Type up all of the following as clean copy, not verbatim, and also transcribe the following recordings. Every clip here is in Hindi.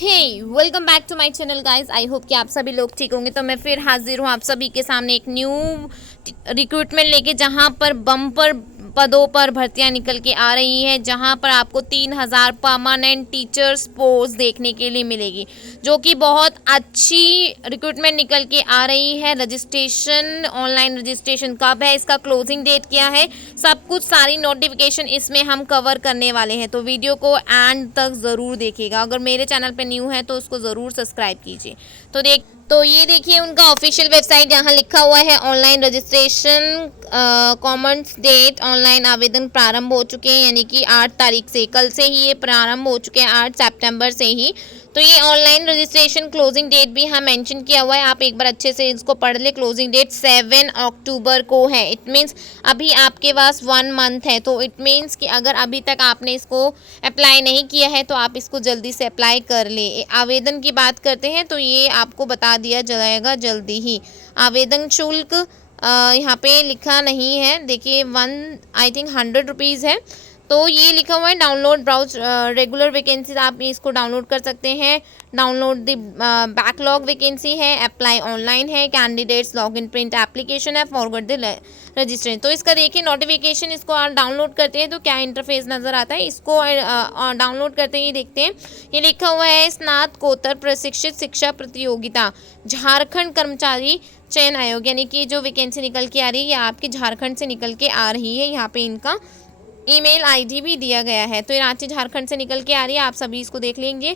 Hey welcome back to my channel guys. I hope कि आप सभी लोग ठीक होंगे। तो मैं फिर हाजिर हूँ आप सभी के सामने एक न्यू रिक्रूटमेंट लेके, जहाँ पर बम्पर पदों पर भर्तियां निकल के आ रही हैं, जहां पर आपको 3000 परमानेंट टीचर्स पोस्ट देखने के लिए मिलेगी, जो कि बहुत अच्छी रिक्रूटमेंट निकल के आ रही है। रजिस्ट्रेशन, ऑनलाइन रजिस्ट्रेशन कब है, इसका क्लोजिंग डेट क्या है, सब कुछ सारी नोटिफिकेशन इसमें हम कवर करने वाले हैं। तो वीडियो को एंड तक ज़रूर देखिएगा। अगर मेरे चैनल पे न्यू है तो उसको ज़रूर सब्सक्राइब कीजिए। तो ये देखिए उनका ऑफिशियल वेबसाइट, यहाँ लिखा हुआ है online registration commence date. Online आवेदन प्रारंभ हो चुके हैं, यानी कि 8 तारीख से, कल से ही ये प्रारंभ हो चुके हैं, 8 सितंबर से ही। तो ये ऑनलाइन रजिस्ट्रेशन क्लोजिंग डेट भी यहाँ मेंशन किया हुआ है, आप एक बार अच्छे से इसको पढ़ ले। क्लोजिंग डेट 7 अक्टूबर को है। इट मीन्स अभी आपके पास 1 मंथ है। तो इट मीन्स कि अगर अभी तक आपने इसको अप्लाई नहीं किया है तो आप इसको जल्दी से अप्लाई कर ले। आवेदन की बात करते हैं तो ये आपको बता दिया जाएगा जल्दी ही। आवेदन शुल्क यहाँ पे लिखा नहीं है, देखिए 100 रुपीज़ है। तो ये लिखा हुआ है डाउनलोड ब्राउज रेगुलर वैकेंसीज, आप इसको डाउनलोड कर सकते हैं। डाउनलोड द बैकलॉग वैकेंसी है, अप्लाई ऑनलाइन है, कैंडिडेट्स लॉगिन प्रिंट एप्लीकेशन है, फॉरवर्ड द रजिस्ट्रेशन। तो इसका देखिए नोटिफिकेशन, इसको आप डाउनलोड करते हैं तो क्या इंटरफेस नज़र आता है, इसको डाउनलोड करते ही देखते हैं। ये लिखा हुआ है स्नातकोत्तर प्रशिक्षित शिक्षा प्रतियोगिता झारखंड कर्मचारी चयन आयोग, यानी कि जो वैकेंसी निकल के आ रही है ये आपकी झारखंड से निकल के आ रही है। यहाँ पे इनका ईमेल आईडी भी दिया गया है। तो ये रांची झारखंड से निकल के आ रही है, आप सभी इसको देख लेंगे।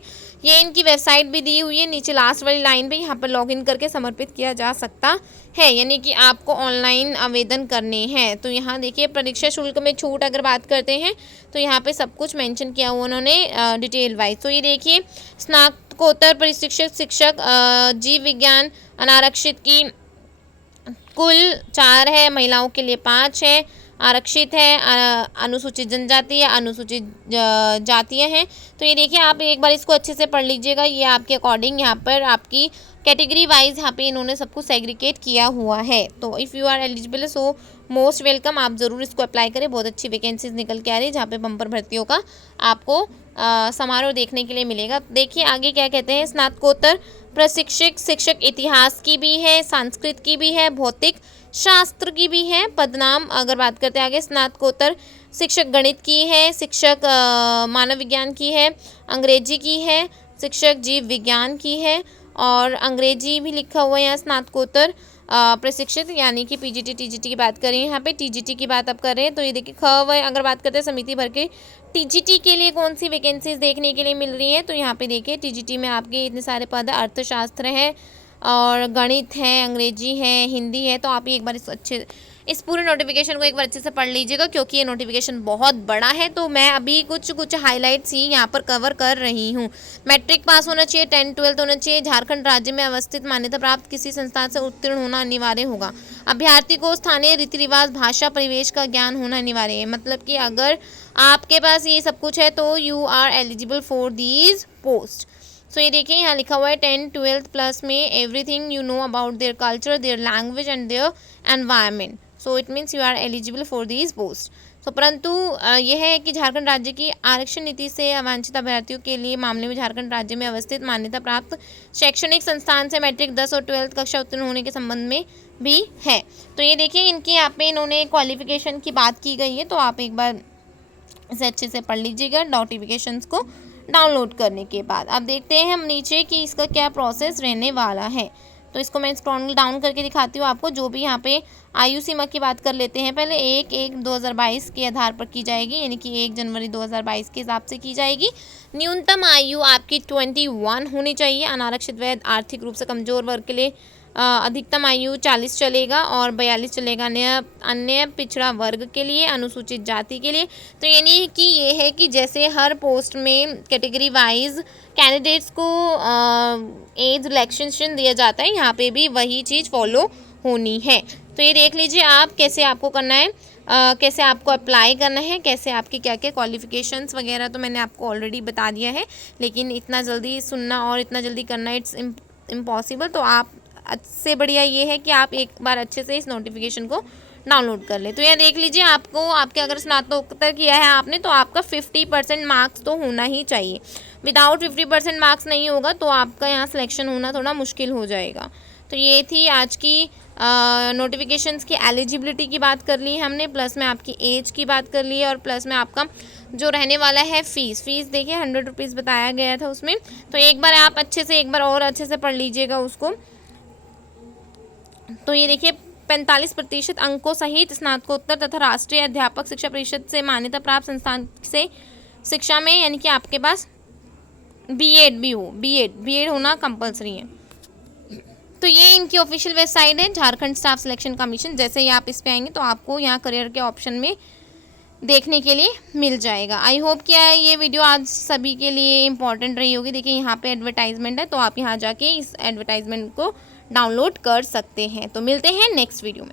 ये इनकी वेबसाइट भी दी हुई है, नीचे लास्ट वाली लाइन पे यहाँ पर लॉगिन करके समर्पित किया जा सकता है, यानी कि आपको ऑनलाइन आवेदन करने हैं। तो यहाँ देखिए परीक्षा शुल्क में छूट अगर बात करते हैं तो यहाँ पे सब कुछ मेंशन किया हुआ उन्होंने डिटेल वाइज। तो ये देखिए स्नातकोत्तर प्रशिक्षित शिक्षक जीव विज्ञान अनारक्षित की कुल 4 है, महिलाओं के लिए 5 है, आरक्षित है, अनुसूचित जनजाति है, अनुसूचित जातियाँ हैं। तो ये देखिए आप एक बार इसको अच्छे से पढ़ लीजिएगा। ये आपके अकॉर्डिंग यहाँ पर आपकी कैटेगरी वाइज यहाँ पे इन्होंने सब कुछ सेग्रीगेट किया हुआ है। तो if you are eligible so most welcome, आप ज़रूर इसको अप्लाई करें। बहुत अच्छी वैकेंसीज निकल के आ रही है, जहाँ पे बम्पर भर्तियों का आपको समारोह देखने के लिए मिलेगा। देखिए आगे क्या कहते हैं। स्नातकोत्तर प्रशिक्षक शिक्षक इतिहास की भी है, संस्कृत की भी है, भौतिक शास्त्र की भी है। पदनाम अगर बात करते हैं आगे, स्नातकोत्तर शिक्षक गणित की है, शिक्षक मानव विज्ञान की है, अंग्रेजी की है, शिक्षक जीव विज्ञान की है, और अंग्रेजी भी लिखा हुआ है यहाँ स्नातकोत्तर प्रशिक्षित, यानी कि पीजीटी टीजीटी की बात करें, यहाँ पे टीजीटी की बात अब कर रहे हैं। तो ये देखिए अगर बात करते हैं समिति भर के टीजीटी के लिए कौन सी वैकेंसीज देखने के लिए मिल रही है, तो यहाँ पे देखिए टीजीटी में आपके इतने सारे पद है, अर्थशास्त्र है और गणित है, अंग्रेजी है, हिंदी है। तो आप एक बार इस पूरे नोटिफिकेशन को एक बार अच्छे से पढ़ लीजिएगा, क्योंकि ये नोटिफिकेशन बहुत बड़ा है। तो मैं अभी कुछ हाइलाइट्स ही यहाँ पर कवर कर रही हूँ। मैट्रिक पास होना चाहिए, 10th 12th होना चाहिए, झारखंड राज्य में अवस्थित मान्यता प्राप्त किसी संस्थान से उत्तीर्ण होना अनिवार्य होगा। अभ्यर्थी को स्थानीय रीति रिवाज, भाषा, परिवेश का ज्ञान होना अनिवार्य है। मतलब कि अगर आपके पास ये सब कुछ है तो you are eligible for these post. So ये देखिए यहाँ लिखा हुआ है 10th 12th प्लस में everything you know about their culture, their language and their environment. So it means you are eligible for these post. तो परंतु यह है कि झारखंड राज्य की आरक्षण नीति से अवांछित अभ्यर्थियों के लिए मामले में झारखंड राज्य में अवस्थित मान्यता प्राप्त शैक्षणिक संस्थान से मैट्रिक 10 और 12th कक्षा उत्तीर्ण होने के संबंध में भी है। तो ये देखिए इनके यहाँ पे इन्होंने क्वालिफिकेशन की बात की गई है, तो आप एक बार इसे अच्छे से पढ़ लीजिएगा नोटिफिकेशंस को डाउनलोड करने के बाद। अब देखते हैं हम नीचे कि इसका क्या प्रोसेस रहने वाला है। तो इसको मैं स्क्रॉल डाउन करके दिखाती हूँ आपको। जो भी यहाँ पे आयु सीमा की बात कर लेते हैं, पहले 1/1/2022 के आधार पर की जाएगी, यानी कि 1 जनवरी 2022 के हिसाब से की जाएगी। न्यूनतम आयु आपकी 21 होनी चाहिए। अनारक्षित व आर्थिक रूप से कमजोर वर्ग के लिए अधिकतम आयु 40 चलेगा और 42 चलेगा अन्य पिछड़ा वर्ग के लिए, अनुसूचित जाति के लिए। तो यानी कि ये है कि जैसे हर पोस्ट में कैटेगरी वाइज कैंडिडेट्स को एज रिलैक्सेशन दिया जाता है, यहाँ पे भी वही चीज़ फॉलो होनी है। तो ये देख लीजिए आप कैसे आपको करना है, कैसे आपको अप्लाई करना है, कैसे आपके क्या क्या क्वालिफिकेशंस वगैरह तो मैंने आपको ऑलरेडी बता दिया है। लेकिन इतना जल्दी सुनना और इतना जल्दी करना इट्स इम्पॉसिबल। तो आप से बढ़िया ये है कि आप एक बार अच्छे से इस नोटिफिकेशन को डाउनलोड कर ले। तो यह देख लीजिए आपको, आपके अगर स्नातकोत्तर किया है आपने तो आपका 50% मार्क्स तो होना ही चाहिए। विदाउट 50% मार्क्स नहीं होगा तो आपका यहाँ सिलेक्शन होना थोड़ा मुश्किल हो जाएगा। तो ये थी आज की नोटिफिकेशंस की एलिजिबिलिटी की बात कर ली हमने, प्लस में आपकी एज की बात कर ली है, और प्लस में आपका जो रहने वाला है फ़ीस देखिए 100 रुपीज़ बताया गया था उसमें। तो एक बार आप अच्छे से एक बार और अच्छे से पढ़ लीजिएगा उसको। तो ये देखिए 45% अंकों सहित स्नातकोत्तर तथा राष्ट्रीय अध्यापक शिक्षा परिषद से मान्यता प्राप्त संस्थान से शिक्षा में, यानी कि आपके पास बीएड भी हो, बीएड होना कंपलसरी है। तो ये इनकी ऑफिशियल वेबसाइट है झारखंड स्टाफ सिलेक्शन कमीशन। जैसे ही आप इस पे आएंगे तो आपको यहाँ करियर के ऑप्शन में देखने के लिए मिल जाएगा। आई होप कि ये वीडियो आज सभी के लिए इम्पॉर्टेंट रही होगी। देखिए यहाँ पे एडवर्टाइजमेंट है, तो आप यहाँ जाके इस एडवर्टाइजमेंट को डाउनलोड कर सकते हैं। तो मिलते हैं नेक्स्ट वीडियो में।